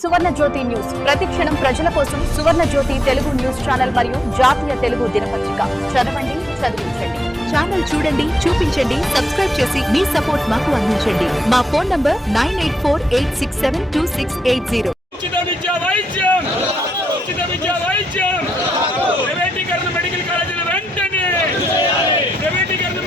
సువర్ణ జ్యోతి news ప్రతిక్షణం ప్రజల కోసం సువర్ణ జ్యోతి తెలుగు న్యూస్ ఛానల్ మరియు జాతీయ తెలుగు దినపత్రిక చదవండి చదివించండి. ఛానల్ చూడండి, చూపించండి, సబ్స్క్రైబ్ చేసి మీ సపోర్ట్ మాకు అందించండి. మా ఫోన్ నంబర్ 9848672680.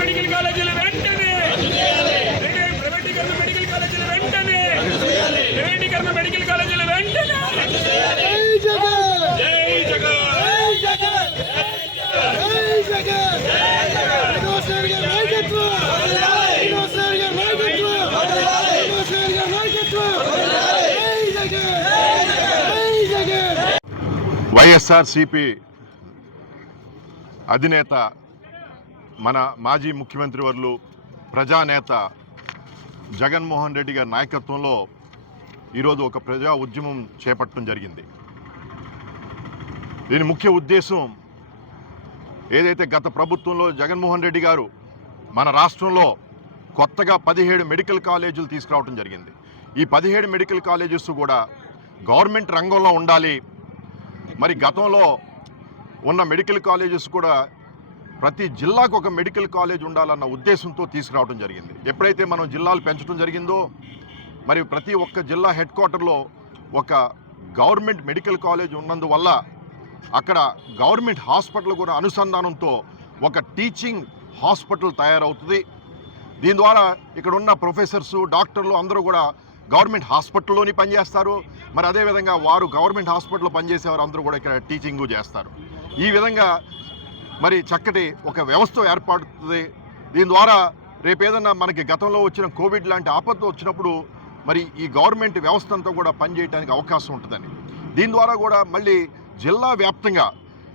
మెడికల్ కాలేజీల వెంటనే వైఎస్ఆర్సీపీ అధినేత మన మాజీ ముఖ్యమంత్రి వర్యులు ప్రజానేత జగన్మోహన్ రెడ్డి గారి నాయకత్వంలో ఈరోజు ఒక ప్రజా ఉద్యమం చేపట్టడం జరిగింది. దీని ముఖ్య ఉద్దేశం ఏదైతే గత ప్రభుత్వంలో జగన్మోహన్ రెడ్డి గారు మన రాష్ట్రంలో కొత్తగా 17 మెడికల్ కాలేజీలు తీసుకురావడం జరిగింది. ఈ 17 మెడికల్ కాలేజెస్ కూడా గవర్నమెంట్ రంగంలో ఉండాలి. మరి గతంలో ఉన్న మెడికల్ కాలేజెస్ కూడా ప్రతి జిల్లాకు ఒక మెడికల్ కాలేజ్ ఉండాలన్న ఉద్దేశంతో తీసుకురావడం జరిగింది. ఎప్పుడైతే మనం జిల్లాలు పెంచడం జరిగిందో మరి ప్రతి ఒక్క జిల్లా హెడ్ క్వార్టర్లో ఒక గవర్నమెంట్ మెడికల్ కాలేజ్ ఉన్నందువల్ల అక్కడ గవర్నమెంట్ హాస్పిటల్ కూడా అనుసంధానంతో ఒక టీచింగ్ హాస్పిటల్ తయారవుతుంది. దీని ద్వారా ఇక్కడ ఉన్న ప్రొఫెసర్సు డాక్టర్లు అందరూ కూడా గవర్నమెంట్ హాస్పిటల్లోని పనిచేస్తారు. మరి అదేవిధంగా వారు గవర్నమెంట్ హాస్పిటల్లో పనిచేసేవారు అందరూ కూడా ఇక్కడ టీచింగు చేస్తారు. ఈ విధంగా మరి చక్కటి ఒక వ్యవస్థ ఏర్పడుతుంది. దీని ద్వారా రేపు ఏదన్నా మనకి గతంలో వచ్చిన కోవిడ్ లాంటి ఆపత్తు వచ్చినప్పుడు మరి ఈ గవర్నమెంట్ వ్యవస్థ అంతా కూడా పనిచేయడానికి అవకాశం ఉంటుందని, దీని ద్వారా కూడా మళ్ళీ జిల్లా వ్యాప్తంగా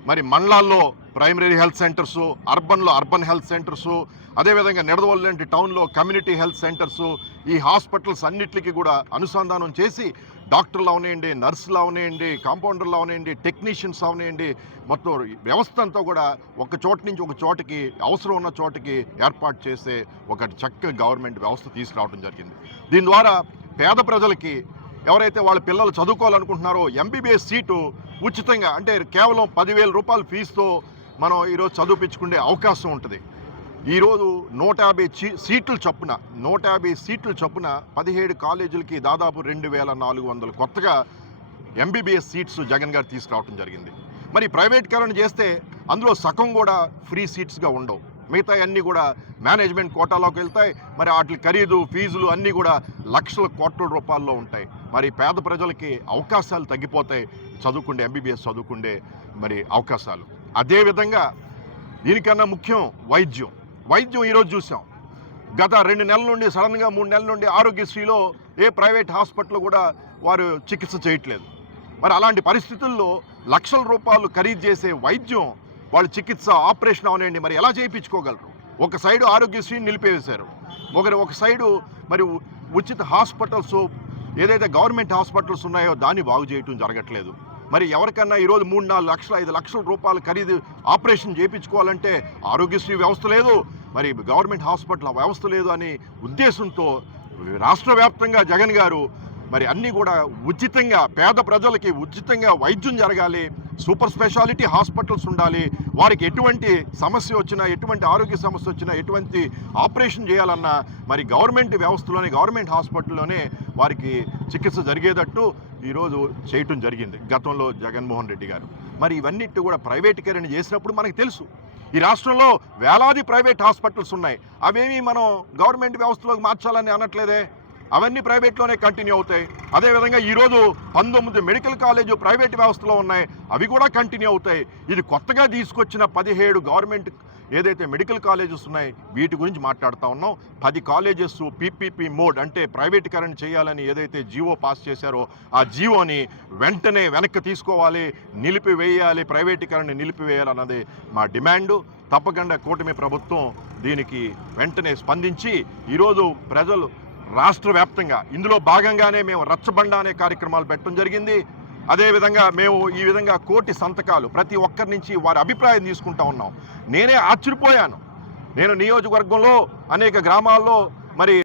మరి మండలాల్లో ప్రైమరీ హెల్త్ సెంటర్సు, అర్బన్లో అర్బన్ హెల్త్ సెంటర్సు, అదేవిధంగా నిడదవోలు లాంటి టౌన్లో కమ్యూనిటీ హెల్త్ సెంటర్సు, ఈ హాస్పిటల్స్ అన్నిటికీ కూడా అనుసంధానం చేసి డాక్టర్లు అవనేయండి, నర్సులు అవనేయండి, కాంపౌండర్లు అవనేయండి, టెక్నీషియన్స్ అవనేయండి, మొత్తం వ్యవస్థ అంతా కూడా ఒక చోట నుంచి ఒక చోటకి అవసరం ఉన్న చోటకి ఏర్పాటు చేసే ఒక చక్కటి గవర్నమెంట్ వ్యవస్థ తీసుకురావడం జరిగింది. దీని ద్వారా పేద ప్రజలకి ఎవరైతే వాళ్ళ పిల్లలు చదువుకోవాలనుకుంటున్నారో ఎంబీబీఎస్ సీటు ఉచితంగా, అంటే కేవలం 10,000 రూపాయల ఫీజుతో మనం ఈరోజు చదివించుకునే అవకాశం ఉంటుంది. ఈరోజు 150 సీట్లు చొప్పున 17 కాలేజీలకి దాదాపు 2,400 కొత్తగా ఎంబీబీఎస్ సీట్స్ జగన్ గారు తీసుకురావడం జరిగింది. మరి ప్రైవేటీకరణ చేస్తే అందులో సగం కూడా ఫ్రీ సీట్స్గా ఉండవు, మిగతా అన్నీ కూడా మేనేజ్మెంట్ కోటాలోకి వెళ్తాయి. మరి వాటి ఖరీదు ఫీజులు అన్నీ కూడా లక్షల కోట్ల రూపాయల్లో ఉంటాయి. మరి పేద ప్రజలకి అవకాశాలు తగ్గిపోతాయి, చదువుకుండే ఎంబీబీఎస్ చదువుకుండే మరి అవకాశాలు. అదేవిధంగా దీనికన్నా ముఖ్యం వైద్యం ఈరోజు చూసాం. గత 2 నెలల నుండి సడన్గా 3 నెలల నుండి ఆరోగ్యశ్రీలో ఏ ప్రైవేట్ హాస్పిటల్ కూడా వారు చికిత్స చేయట్లేదు. మరి అలాంటి పరిస్థితుల్లో లక్షల రూపాయలు ఖరీదు చేసే వైద్యం, వాళ్ళు చికిత్స ఆపరేషన్ అవనండి మరి ఎలా చేయించుకోగలరు? ఒక సైడు ఆరోగ్యశ్రీని నిలిపేశారు, ఒక సైడు మరి ఉచిత హాస్పిటల్స్ ఏదైతే గవర్నమెంట్ హాస్పిటల్స్ ఉన్నాయో దాన్ని బాగు చేయటం జరగట్లేదు. మరి ఎవరికన్నా ఈరోజు 3-4 లక్షలు 5 లక్షల రూపాయలు ఖరీదు ఆపరేషన్ చేయించుకోవాలంటే ఆరోగ్యశ్రీ వ్యవస్థ లేదు, మరి గవర్నమెంట్ హాస్పిటల్ వ్యవస్థ లేదు అనే ఉద్దేశంతో రాష్ట్ర వ్యాప్తంగా జగన్ గారు మరి అన్నీ కూడా ఉచితంగా పేద ప్రజలకి ఉచితంగా వైద్యం జరగాలి, సూపర్ స్పెషాలిటీ హాస్పిటల్స్ ఉండాలి, వారికి ఎటువంటి సమస్య వచ్చినా, ఎటువంటి ఆరోగ్య సమస్య వచ్చినా, ఎటువంటి ఆపరేషన్ చేయాలన్నా మరి గవర్నమెంట్ వ్యవస్థలోనే గవర్నమెంట్ హాస్పిటల్లోనే వారికి చికిత్స జరిగేటట్టు ఈరోజు చేయటం జరిగింది గతంలో జగన్మోహన్ రెడ్డి గారు. మరి ఇవన్నిటి కూడా ప్రైవేటీకరణ చేసినప్పుడు మనకు తెలుసు ఈ రాష్ట్రంలో వేలాది ప్రైవేట్ హాస్పిటల్స్ ఉన్నాయి, అవేమీ మనం గవర్నమెంట్ వ్యవస్థలోకి మార్చాలని అనట్లేదే, అవన్నీ ప్రైవేట్లోనే కంటిన్యూ అవుతాయి. అదేవిధంగా ఈరోజు 19 మెడికల్ కాలేజు ప్రైవేట్ వ్యవస్థలో ఉన్నాయి, అవి కూడా కంటిన్యూ అవుతాయి. ఇది కొత్తగా తీసుకొచ్చిన 17 గవర్నమెంట్ ఏదైతే మెడికల్ కాలేజెస్ ఉన్నాయి వీటి గురించి మాట్లాడుతూ ఉన్నాం. 10 కాలేజెస్ పీపీపీ మోడ్ అంటే ప్రైవేటీకరణ చేయాలని ఏదైతే జీవో పాస్ చేశారో ఆ జీవోని వెంటనే వెనక్కి తీసుకోవాలి, నిలిపివేయాలి, ప్రైవేటీకరణ నిలిపివేయాలన్నది మా డిమాండు. తప్పకుండా కూటమి ప్రభుత్వం దీనికి వెంటనే స్పందించి ఈరోజు ప్రజలు రాష్ట్ర వ్యాప్తంగా ఇందులో భాగంగానే మేము రచ్చబండ అనే కార్యక్రమాలు పెట్టడం జరిగింది. అదేవిధంగా మేము ఈ విధంగా 1 కోటి సంతకాలు ప్రతి ఒక్కరి నుంచి వారి అభిప్రాయం తీసుకుంటా ఉన్నాం. నేనే ఆశ్చర్యపోయాను. నేను నియోజకవర్గంలో అనేక గ్రామాల్లో మరి